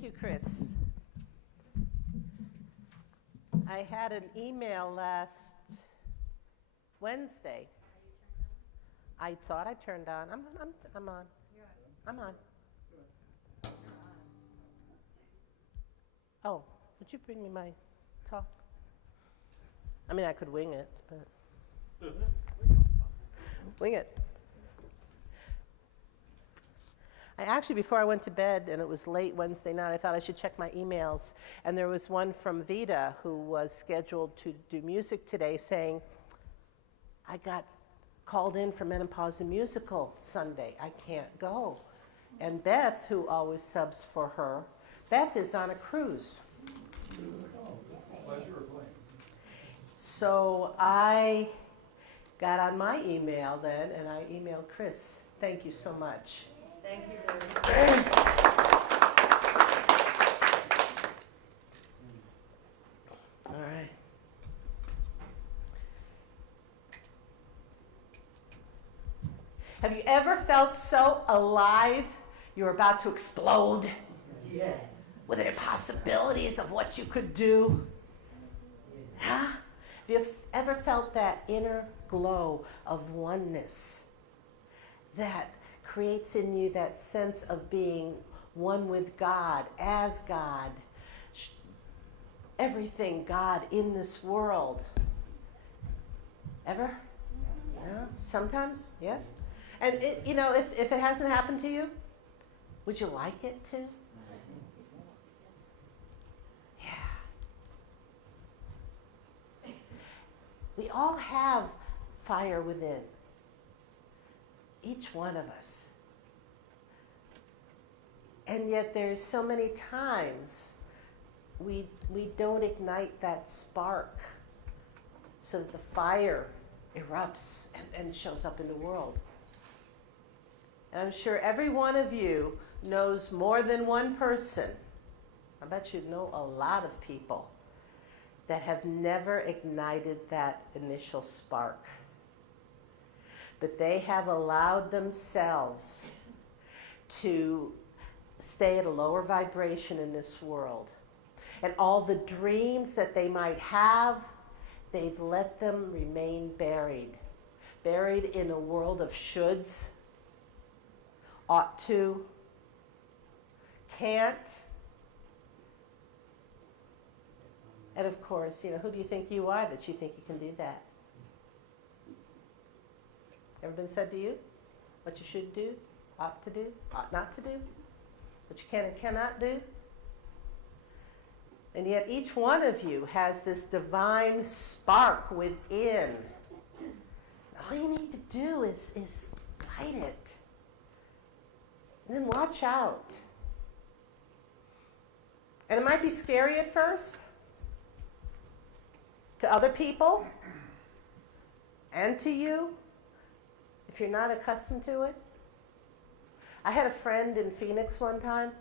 Thank you, Chris. I had an email last Wednesday. I thought I turned on. I'm on. I'm on. Oh, would you bring me my talk? I mean, I could wing it, but wing it. I actually, before I went to bed, and it was late Wednesday night, I thought I should check my emails. And there was one from Vita, who was scheduled to do music today, saying, I got called in for Menopause and Musical Sunday. I can't go. And Beth, who always subs for her, Beth is on a cruise. So I got on my email then, and I emailed Chris. Thank you so much. Thank you, Liz. All right. Have you ever felt so alive you're about to explode? Yes. Were there possibilities of what you could do? Huh? Have you ever felt that inner glow of oneness that creates in you that sense of being one with God, as God, everything God in this world? Ever? Yeah. Sometimes? Yes? And if it hasn't happened to you, would you like it to? Yeah. We all have fire within. Each one of us. And yet there's so many times we don't ignite that spark so that the fire erupts and shows up in the world. And I'm sure every one of you knows more than one person. I bet you know a lot of people that have never ignited that initial spark. But they have allowed themselves to stay at a lower vibration in this world. And all the dreams that they might have, they've let them remain buried. Buried in a world of shoulds, ought to, can't. And of course, who do you think you are that you think you can do that? Ever been said to you what you should do, ought to do, ought not to do, what you can and cannot do? And yet each one of you has this divine spark within. All you need to do is light it. And then watch out. And it might be scary at first to other people and to you if you're not accustomed to it. I had a friend in Phoenix one time,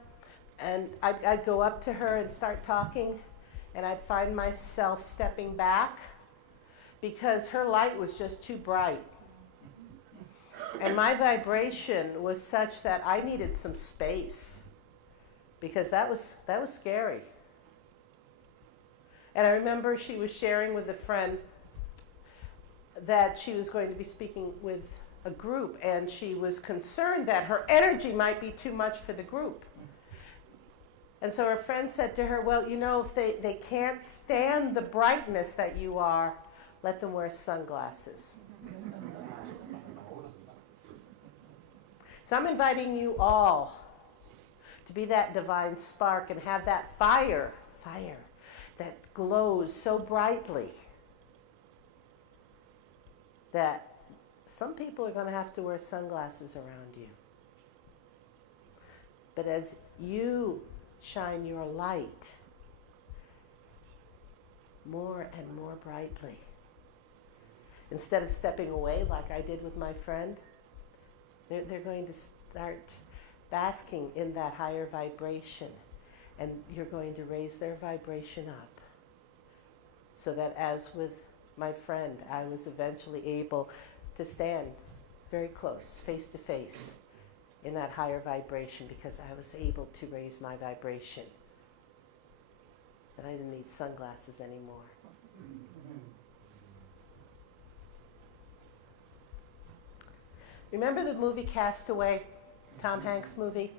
and I'd go up to her and start talking, and I'd find myself stepping back because her light was just too bright. And my vibration was such that I needed some space because that was scary. And I remember she was sharing with a friend that she was going to be speaking with a group, and she was concerned that her energy might be too much for the group. And so her friend said to her, well, if they can't stand the brightness that you are, let them wear sunglasses. So I'm inviting you all to be that divine spark and have that fire that glows so brightly that some people are going to have to wear sunglasses around you. But as you shine your light more and more brightly, instead of stepping away like I did with my friend, they're going to start basking in that higher vibration, and you're going to raise their vibration up. So that as with my friend, I was eventually able to stand very close, face to face, in that higher vibration because I was able to raise my vibration. That I didn't need sunglasses anymore. Remember the movie Castaway, Tom Hanks movie?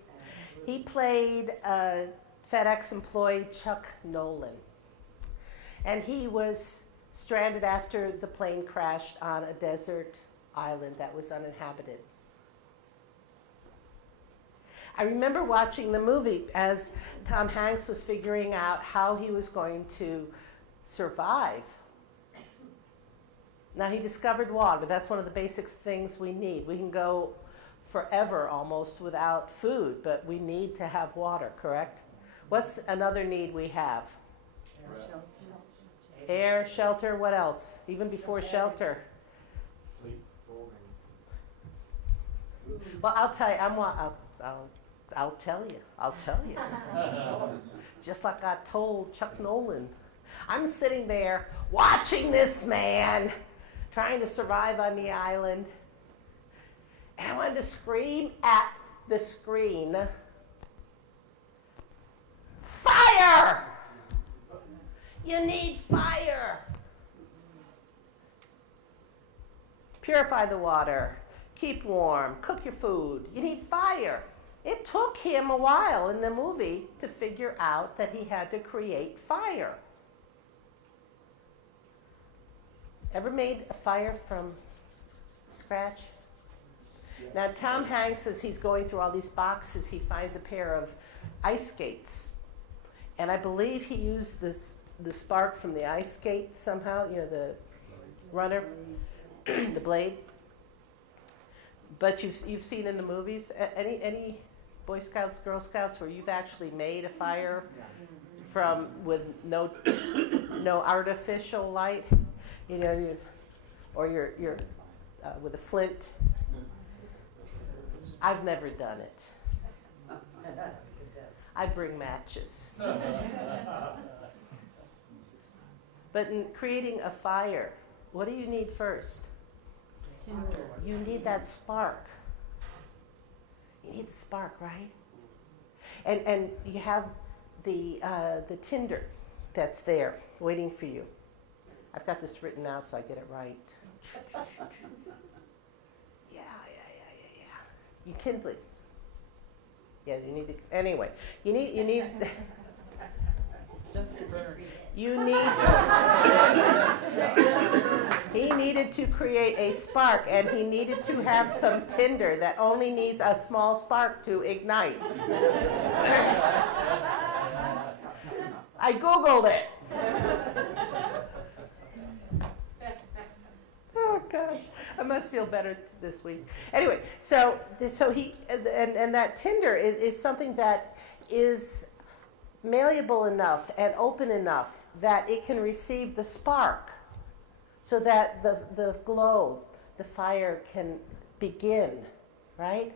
He played FedEx employee Chuck Nolan. And he was stranded after the plane crashed on a desert island that was uninhabited. I remember watching the movie as Tom Hanks was figuring out how he was going to survive. Now, he discovered water. That's one of the basic things we need. We can go forever almost without food, but we need to have water, correct? What's another need we have? Air, shelter, what else? Even before shelter. Sleep. Well, I'll tell you, I'll tell you. Just like I told Chuck Nolan. I'm sitting there watching this man trying to survive on the island. And I wanted to scream at the screen, fire! You need fire. Purify the water. Keep warm. Cook your food. You need fire. It took him a while in the movie to figure out that he had to create fire. Ever made a fire from scratch? Now, Tom Hanks, as he's going through all these boxes, he finds a pair of ice skates. And I believe he used the spark from the ice skate somehow, the runner, the blade. But you've seen in the movies, any Boy Scouts, Girl Scouts, where you've actually made a fire with no artificial light, or you're with a flint. I've never done it. I bring matches. But in creating a fire, what do you need first? Tinder. You need that spark. You need the spark, right? And you have the tinder that's there waiting for you. I've got this written out so I get it right. Yeah. You kindling. Yeah, you need to, anyway. You need Stuff to burn. You need. He needed to create a spark, and he needed to have some tinder that only needs a small spark to ignite. I Googled it. Oh gosh, I must feel better this week. Anyway, so he and that tinder is something that is malleable enough and open enough that it can receive the spark, so that the glow, the fire can begin, right?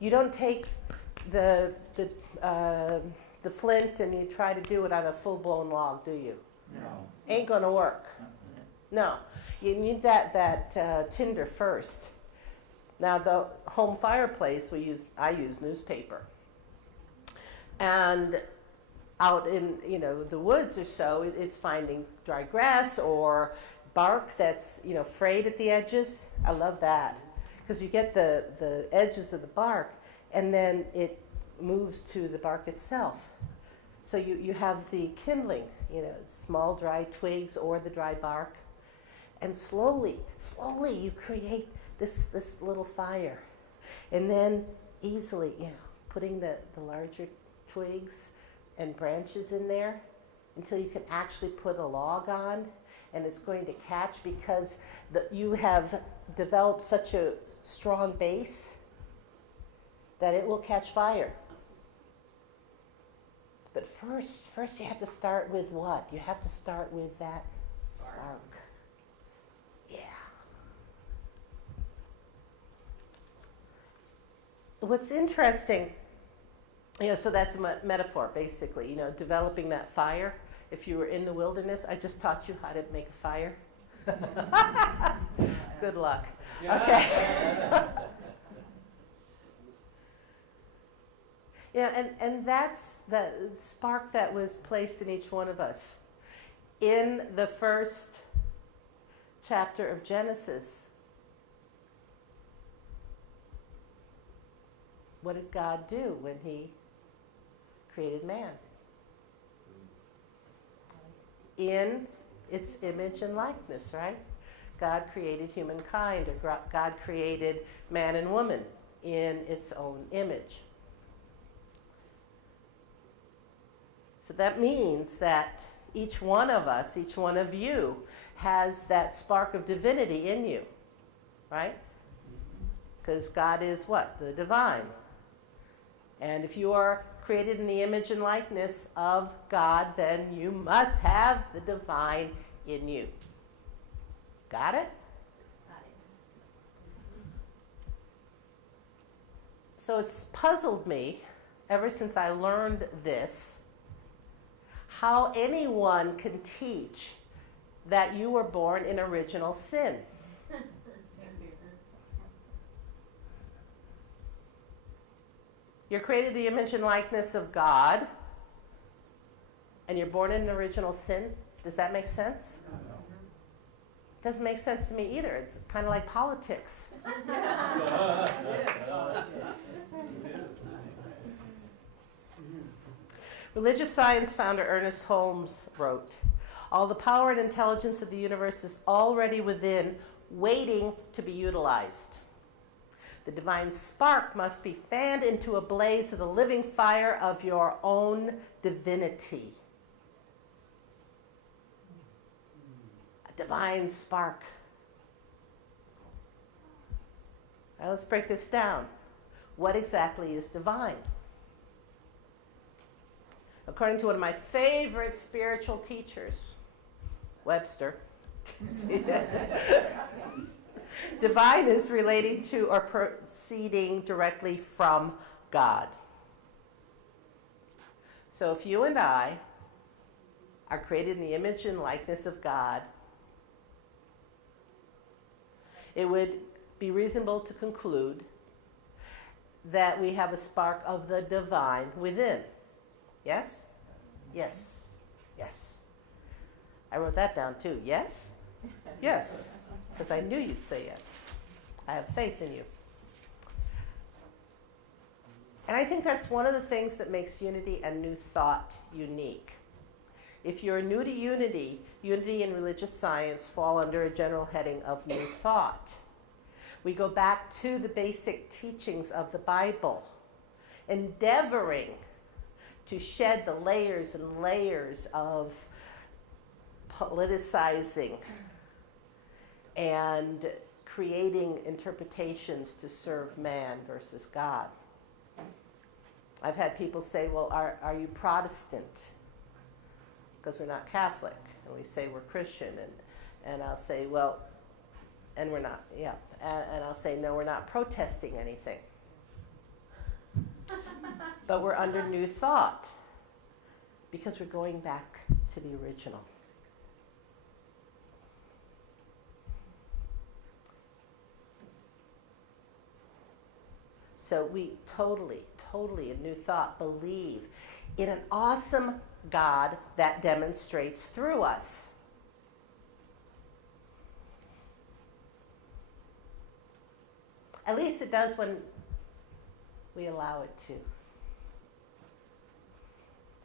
You don't take the flint and you try to do it on a full-blown log, do you? No. Ain't gonna work. No, you need that tinder first. Now the home fireplace I use newspaper, and out in the woods or so, it's finding dry grass or bark that's frayed at the edges. I love that because you get the edges of the bark, and then it moves to the bark itself. So you have the kindling, small dry twigs or the dry bark, and slowly you create this little fire, and then easily putting the larger twigs and branches in there until you can actually put a log on, and it's going to catch because you have developed such a strong base that it will catch fire. But first you have to start with what? You have to start with that spark. Yeah. What's interesting, so that's a metaphor, basically, developing that fire. If you were in the wilderness, I just taught you how to make a fire. Good luck. Okay. Yeah, and that's the spark that was placed in each one of us. In the first chapter of Genesis, what did God do when He created man? In its image and likeness, right? God created humankind, or God created man and woman in its own image. So that means that each one of us, each one of you, has that spark of divinity in you, right? Because God is what? The divine. And if you are created in the image and likeness of God, then you must have the divine in you. Got it? Got it. So it's puzzled me ever since I learned this, how anyone can teach that you were born in original sin. You're created in the image and likeness of God, and you're born in original sin. Does that make sense? Doesn't make sense to me either. It's kind of like politics. Religious science founder Ernest Holmes wrote, "All the power and intelligence of the universe is already within, waiting to be utilized. The divine spark must be fanned into a blaze of the living fire of your own divinity." A divine spark. Now let's break this down. What exactly is divine? According to one of my favorite spiritual teachers, Webster, divine is relating to or proceeding directly from God. So if you and I are created in the image and likeness of God, it would be reasonable to conclude that we have a spark of the divine within. Yes? Yes. Yes. I wrote that down too. Yes? Yes. Because I knew you'd say yes. I have faith in you. And I think that's one of the things that makes Unity and New Thought unique. If you're new to Unity, Unity and religious science fall under a general heading of New Thought. We go back to the basic teachings of the Bible, endeavoring to shed the layers and layers of politicizing and creating interpretations to serve man versus God. I've had people say, well, are you Protestant? Because we're not Catholic. And we say we're Christian. And I'll say, well, and we're not, yeah. And I'll say, no, we're not protesting anything. But we're under New Thought because we're going back to the original. So we totally in New Thought believe in an awesome God that demonstrates through us. At least it does when we allow it to.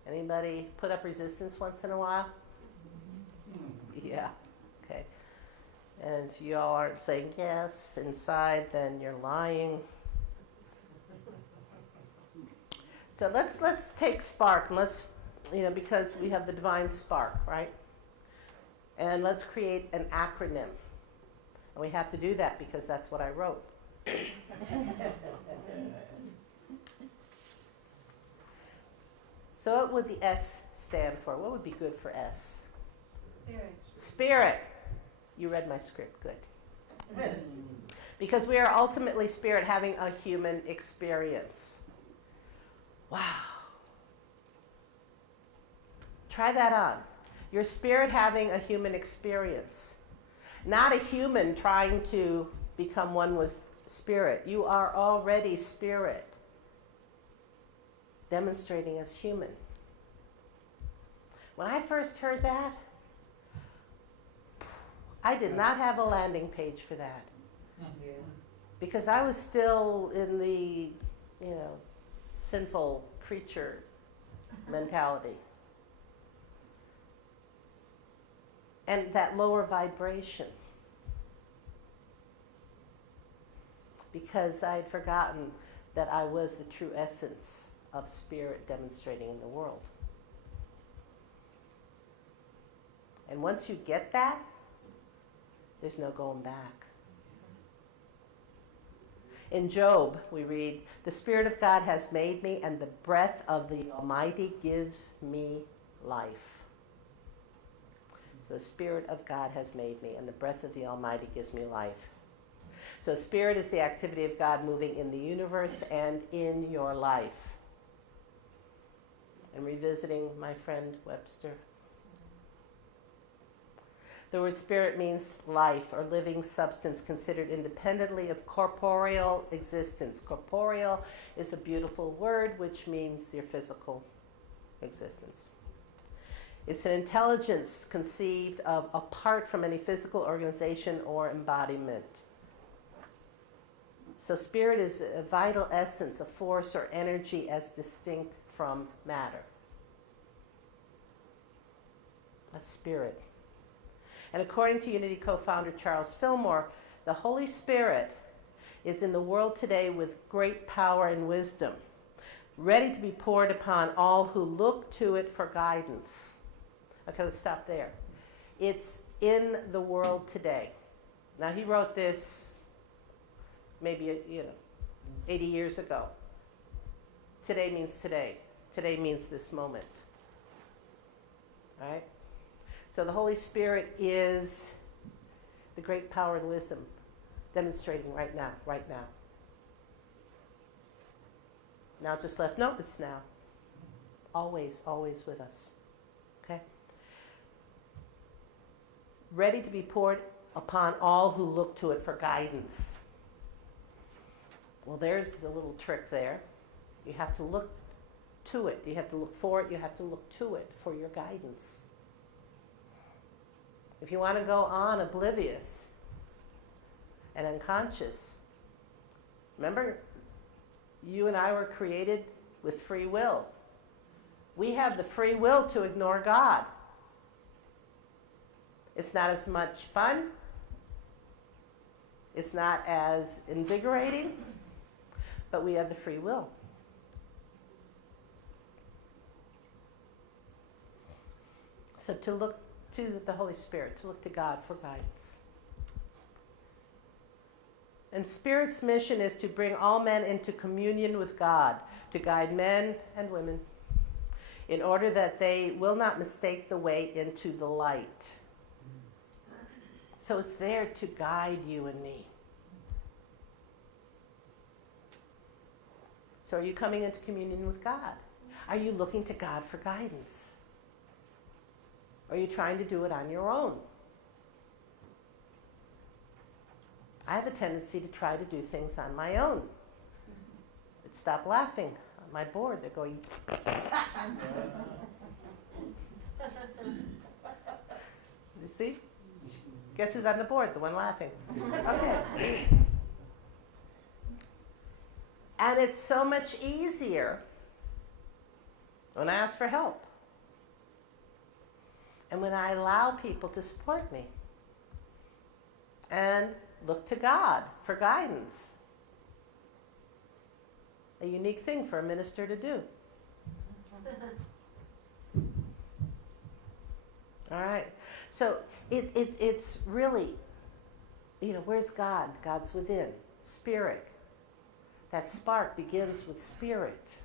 Anybody put up resistance once in a while? Yeah, okay. And if you all aren't saying yes inside, then you're lying. So let's take spark, and let's, because we have the divine spark, right? And let's create an acronym. And we have to do that because that's what I wrote. So what would the S stand for? What would be good for S? Spirit. Spirit. You read my script, good. Because we are ultimately spirit having a human experience. Wow. Try that on. Your spirit having a human experience. Not a human trying to become one with spirit. You are already spirit. demonstrating as human. When I first heard that, I did not have a landing page for that. Yeah. Because I was still in the, sinful creature mentality. And that lower vibration. Because I had forgotten that I was the true essence of spirit demonstrating in the world. And once you get that, there's no going back. In Job, we read, "The Spirit of God has made me, and the breath of the Almighty gives me life." So the Spirit of God has made me, and the breath of the Almighty gives me life. So spirit is the activity of God moving in the universe and in your life. And revisiting my friend Webster. The word spirit means life or living substance considered independently of corporeal existence. Corporeal is a beautiful word which means your physical existence. It's an intelligence conceived of apart from any physical organization or embodiment. So spirit is a vital essence, a force or energy as distinct from matter. That's spirit. And according to Unity co-founder Charles Fillmore, the Holy Spirit is in the world today with great power and wisdom, ready to be poured upon all who look to it for guidance. Okay, let's stop there. It's in the world today. Now, he wrote this maybe, 80 years ago. Today means today. Today means this moment. Right? So the Holy Spirit is the great power and wisdom demonstrating right now, right now. Now just left, no, it's now. Always, always with us. Okay? Ready to be poured upon all who look to it for guidance. Well, there's a little trick there. You have to look to it. You have to look for it. You have to look to it for your guidance. If you want to go on oblivious and unconscious, remember, you and I were created with free will. We have the free will to ignore God. It's not as much fun. It's not as invigorating, but we have the free will. So to look to the Holy Spirit, to look to God for guidance. And Spirit's mission is to bring all men into communion with God, to guide men and women, in order that they will not mistake the way into the light. So it's there to guide you and me. So are you coming into communion with God? Are you looking to God for guidance? Or are you trying to do it on your own? I have a tendency to try to do things on my own. But stop laughing on my board. They're going. You see? Guess who's on the board? The one laughing. Okay. And it's so much easier when I ask for help. And when I allow people to support me. And look to God for guidance. A unique thing for a minister to do. All right. So it's really, where's God? God's within. Spirit. That spark begins with spirit.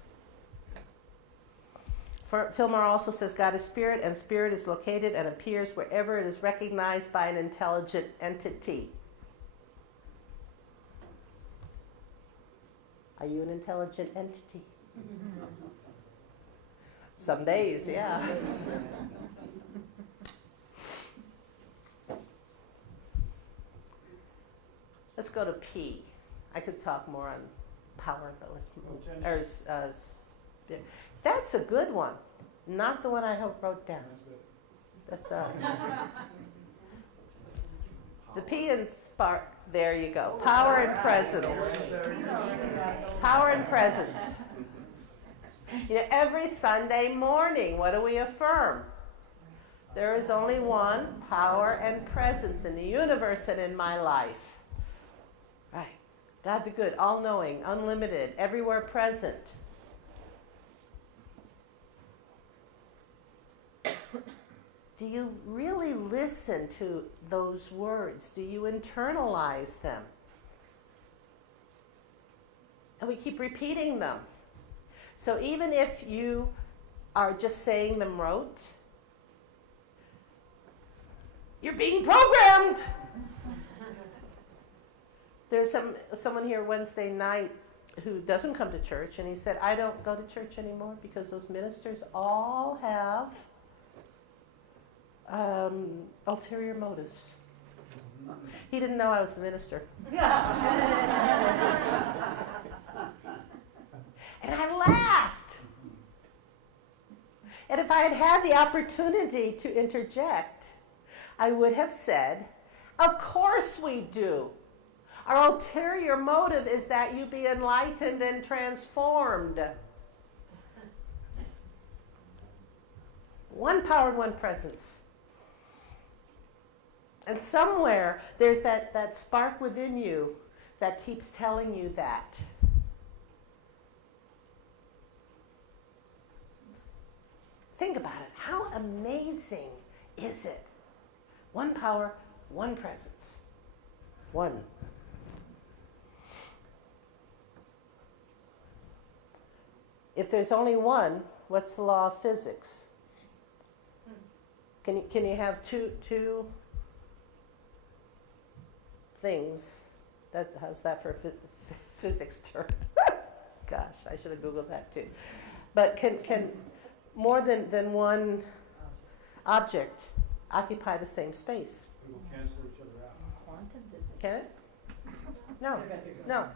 Fillmore also says God is spirit, and spirit is located and appears wherever it is recognized by an intelligent entity. Are you an intelligent entity? Some days, yeah. Let's go to P. I could talk more on power, but let's move. Or There. That's a good one. Not the one I wrote down. That's the P in spark. There you go. Power and presence. Power and presence. You know, every Sunday morning, what do we affirm? There is only one power and presence in the universe and in my life. Right. God the good, all-knowing, unlimited, everywhere present. Do you really listen to those words? Do you internalize them? And we keep repeating them. So even if you are just saying them rote, you're being programmed. There's someone here Wednesday night who doesn't come to church, and he said, I don't go to church anymore because those ministers all have ulterior motives. He didn't know I was the minister. And I laughed. And if I had had the opportunity to interject, I would have said, of course we do. Our ulterior motive is that you be enlightened and transformed. One power and one presence. And somewhere there's that spark within you that keeps telling you that. Think about it. How amazing is it? One power, one presence. One. If there's only one, what's the law of physics? Can you have two things? How's that for a physics term? Gosh, I should have Googled that too. But can more than one object occupy the same space? It will cancel each other out. Quantum physics. Can it? No.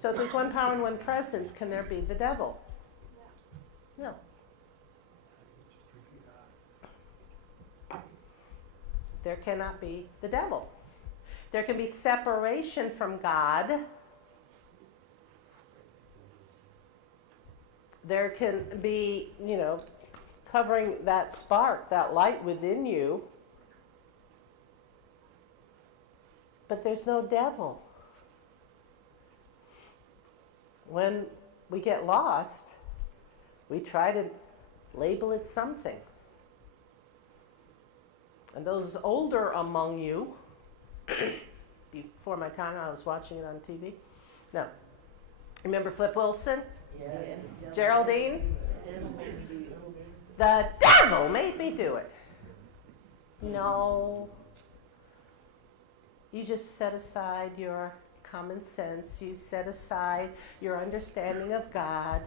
So if there's one power and one presence, can there be the devil? No. There cannot be the devil. There can be separation from God. There can be, covering that spark, that light within you. But there's no devil. When we get lost, we try to label it something. And those older among you, before my time, I was watching it on TV. No. Remember Flip Wilson? Yeah. Geraldine? The devil made me do it. No. You just set aside your common sense. You set aside your understanding of God.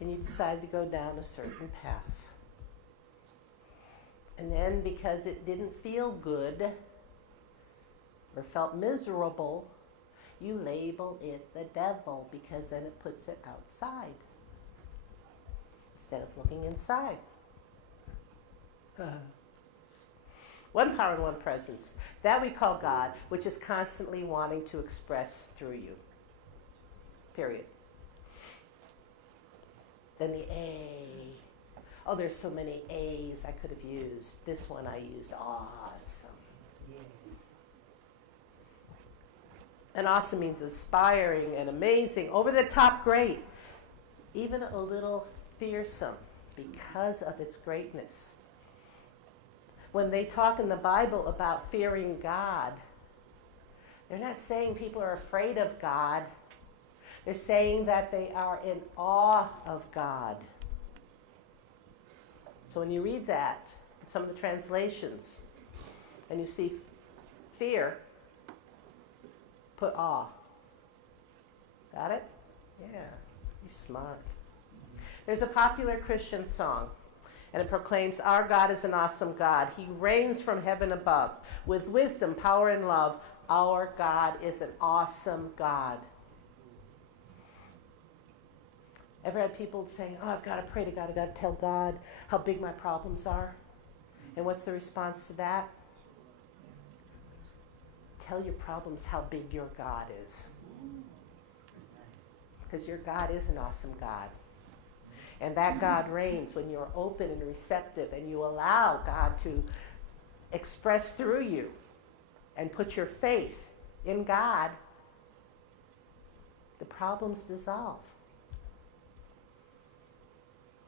And you decide to go down a certain path. And then because it didn't feel good or felt miserable, you label it the devil because then it puts it outside instead of looking inside. One power and one presence. That we call God, which is constantly wanting to express through you. Period. Then the A. Oh, there's so many A's I could have used. This one I used. Awesome. Yeah. And awesome means inspiring and amazing, over the top great, even a little fearsome because of its greatness. When they talk in the Bible about fearing God, they're not saying people are afraid of God. They're saying that they are in awe of God. So when you read that, in some of the translations, and you see fear, put awe. Got it? Yeah, be smart. There's a popular Christian song, and it proclaims, our God is an awesome God. He reigns from heaven above. With wisdom, power, and love, our God is an awesome God. Ever had people saying, oh, I've got to pray to God, I've got to tell God how big my problems are? And what's the response to that? Tell your problems how big your God is. Because your God is an awesome God. And that God reigns when you're open and receptive and you allow God to express through you and put your faith in God. The problems dissolve.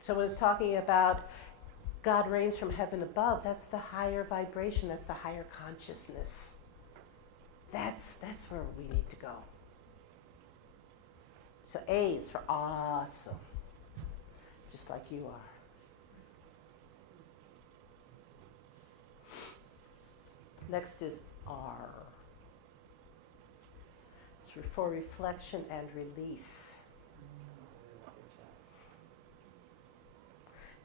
So when it's talking about God reigns from heaven above, that's the higher vibration, that's the higher consciousness. That's where we need to go. So A is for awesome, just like you are. Next is R. It's for reflection and release.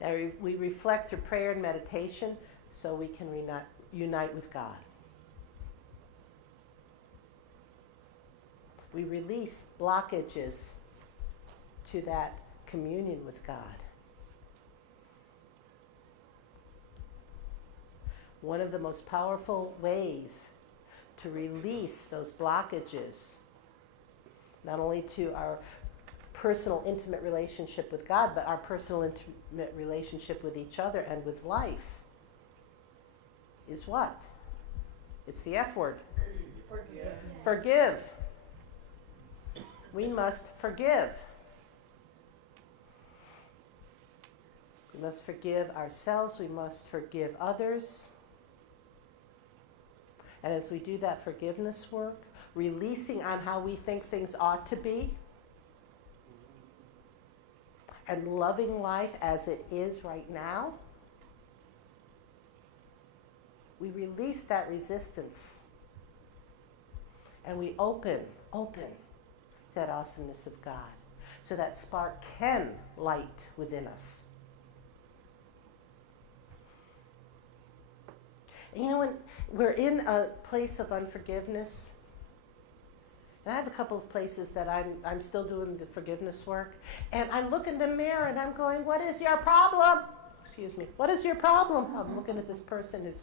Now we reflect through prayer and meditation so we can unite with God. We release blockages to that communion with God. One of the most powerful ways to release those blockages, not only to our personal intimate relationship with God, but our personal intimate relationship with each other and with life, is what? It's the F word. Forgive. Forgive. We must forgive. We must forgive ourselves. We must forgive others. And as we do that forgiveness work, releasing on how we think things ought to be, and loving life as it is right now, we release that resistance. And we open that awesomeness of God. So that spark can light within us. And you know, when we're in a place of unforgiveness, and I have a couple of places that I'm still doing the forgiveness work, and I look in the mirror and I'm going, what is your problem? Excuse me. What is your problem? I'm looking at this person who's,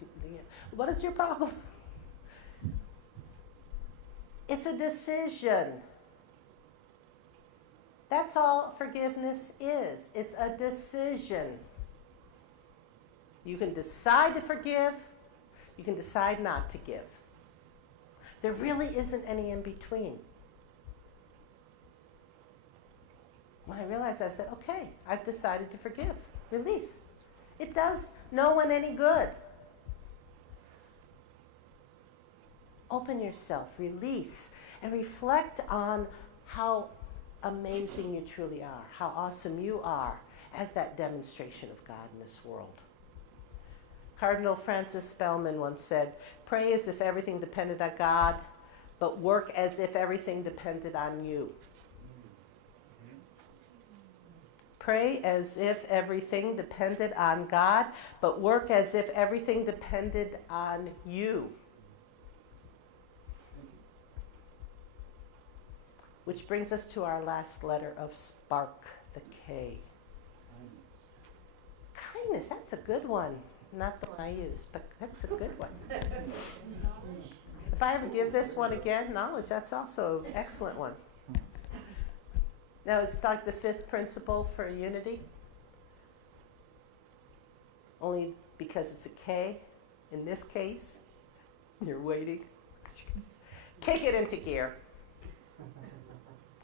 what is your problem? It's a decision. That's all forgiveness is. It's a decision. You can decide to forgive. You can decide not to give. There really isn't any in between. When I realized that, I said, okay, I've decided to forgive. Release. It does no one any good. Open yourself, release, and reflect on how amazing you truly are, how awesome you are as that demonstration of God in this world. Cardinal Francis Spellman once said, pray as if everything depended on God, but work as if everything depended on you. Pray as if everything depended on God, but work as if everything depended on you. Which brings us to our last letter of spark, the K. Kindness, that's a good one. Not the one I use, but that's a good one. If I ever give this one again, knowledge, that's also an excellent one. Now, it's like the fifth principle for unity. Only because it's a K, in this case, you're waiting. Kick it into gear.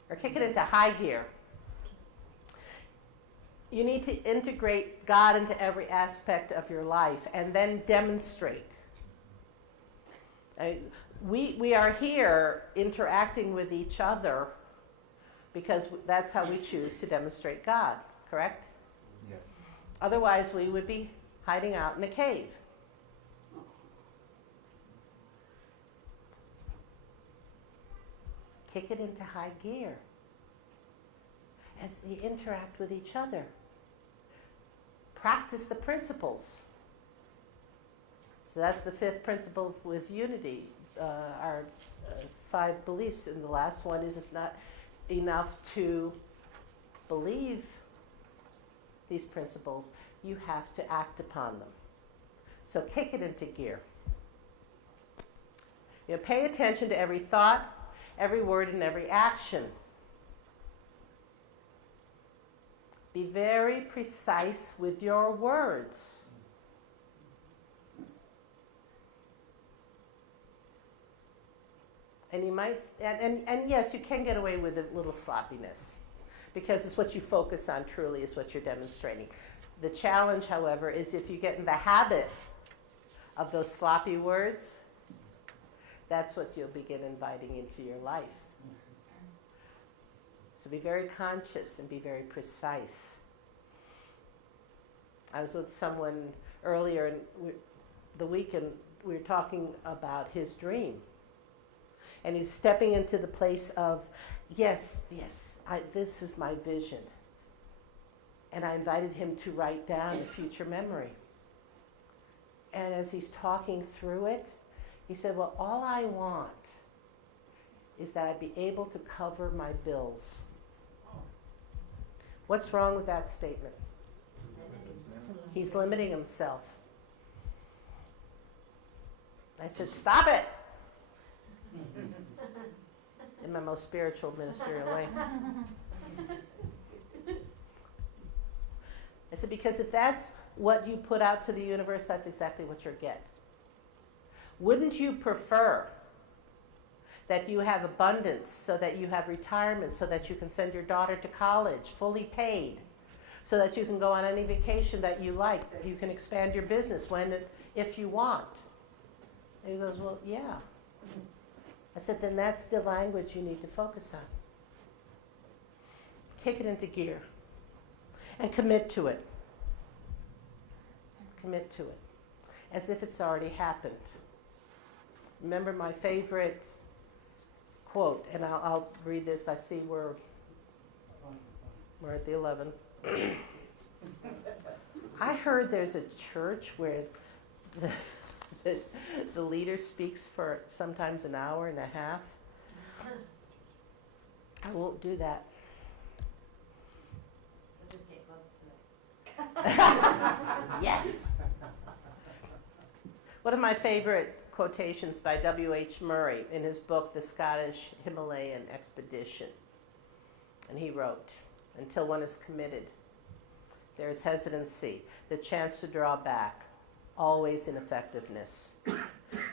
Or kick it into high gear. You need to integrate God into every aspect of your life and then demonstrate. We are here interacting with each other because that's how we choose to demonstrate God, correct? Yes. Otherwise, we would be hiding out in a cave. Kick it into high gear as we interact with each other. Practice the principles. So that's the fifth principle with unity. Our 5 beliefs, and the last one is it's not enough to believe these principles, you have to act upon them. So kick it into gear. Pay attention to every thought, every word, and every action. Be very precise with your words. And you might, and yes, you can get away with a little sloppiness, because it's what you focus on truly is what you're demonstrating. The challenge, however, is if you get in the habit of those sloppy words, that's what you'll begin inviting into your life. So be very conscious and be very precise. I was with someone earlier in the week, and we were talking about his dream. And he's stepping into the place of, yes, this is my vision. And I invited him to write down a future memory. And as he's talking through it, he said, well, all I want is that I be able to cover my bills. What's wrong with that statement? He's limiting himself. I said, stop it! In my most spiritual, ministerial way. I said, because if that's what you put out to the universe, that's exactly what you'll get. Wouldn't you prefer that you have abundance, so that you have retirement, so that you can send your daughter to college fully paid, so that you can go on any vacation that you like, that you can expand your business if you want? And he goes, well, yeah. I said, then that's the language you need to focus on. Kick it into gear and commit to it. Commit to it as if it's already happened. Remember my favorite quote, and I'll read this. I see we're at the 11. I heard there's a church where the leader speaks for sometimes an hour and a half. I won't do that. We'll just get close to it. Yes. One of my favorite quotations by W.H. Murray in his book, The Scottish Himalayan Expedition. And he wrote, until one is committed, there is hesitancy, the chance to draw back, always ineffectiveness.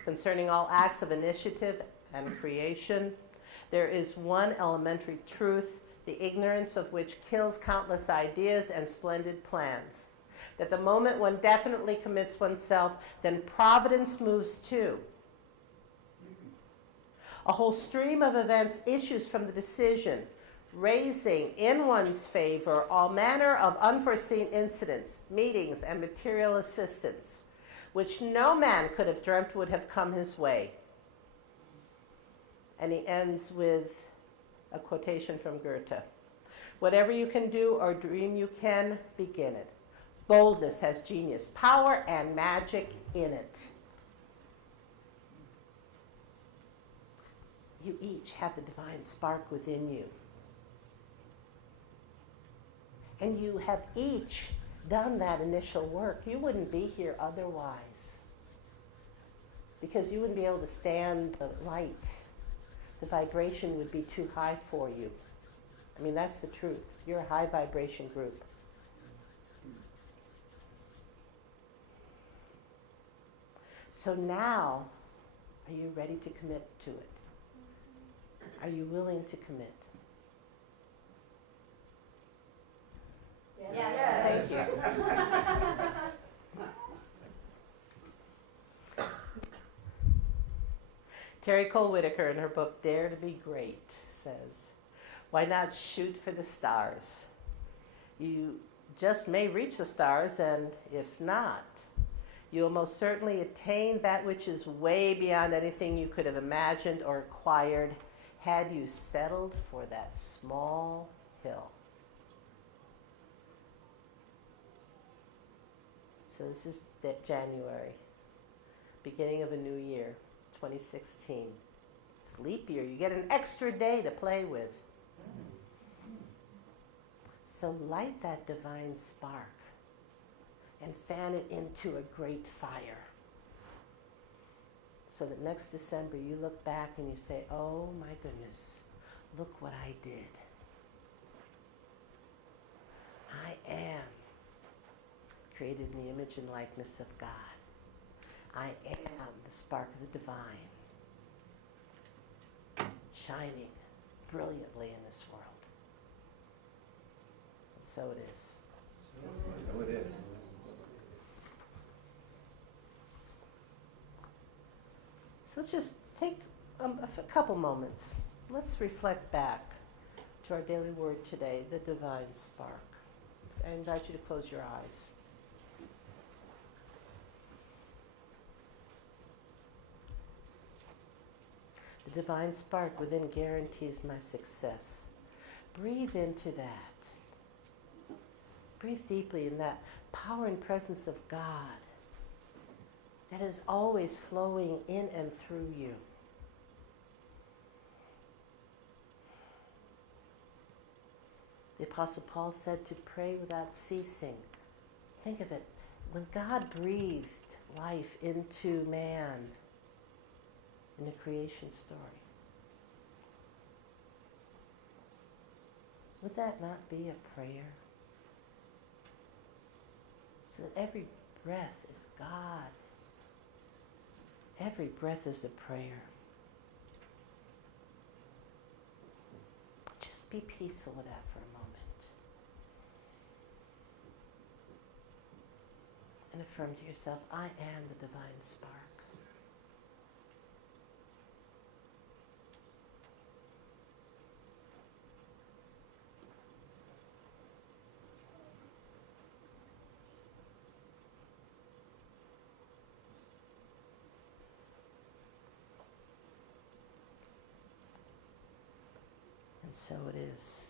Concerning all acts of initiative and creation, there is one elementary truth, the ignorance of which kills countless ideas and splendid plans. That the moment one definitely commits oneself, then providence moves too. A whole stream of events issues from the decision, raising in one's favor all manner of unforeseen incidents, meetings, and material assistance, which no man could have dreamt would have come his way. And he ends with a quotation from Goethe. Whatever you can do or dream you can, begin it. Boldness has genius, power, and magic in it. You each have the divine spark within you. And you have each done that initial work. You wouldn't be here otherwise. Because you wouldn't be able to stand the light. The vibration would be too high for you. I mean, that's the truth. You're a high vibration group. So now, are you ready to commit to it? Are you willing to commit? Yes. Thank you. Terry Cole Whitaker, in her book Dare to Be Great, says, why not shoot for the stars? You just may reach the stars, and if not, you will most certainly attain that which is way beyond anything you could have imagined or acquired had you settled for that small hill. So this is January, beginning of a new year, 2016. It's leap year. You get an extra day to play with. So light that divine spark and fan it into a great fire. So that next December you look back and you say, oh my goodness, look what I did. I am created in the image and likeness of God. I am the spark of the divine, shining brilliantly in this world. And so it is. So it is. So let's just take a couple moments. Let's reflect back to our daily word today, the divine spark. I invite you to close your eyes. The divine spark within guarantees my success. Breathe into that. Breathe deeply in that power and presence of God that is always flowing in and through you. The Apostle Paul said to pray without ceasing. Think of it. When God breathed life into man in the creation story, would that not be a prayer? So that every breath is God. Every breath is a prayer. Just be peaceful with that for a moment. And affirm to yourself, I am the divine spark. And so it is.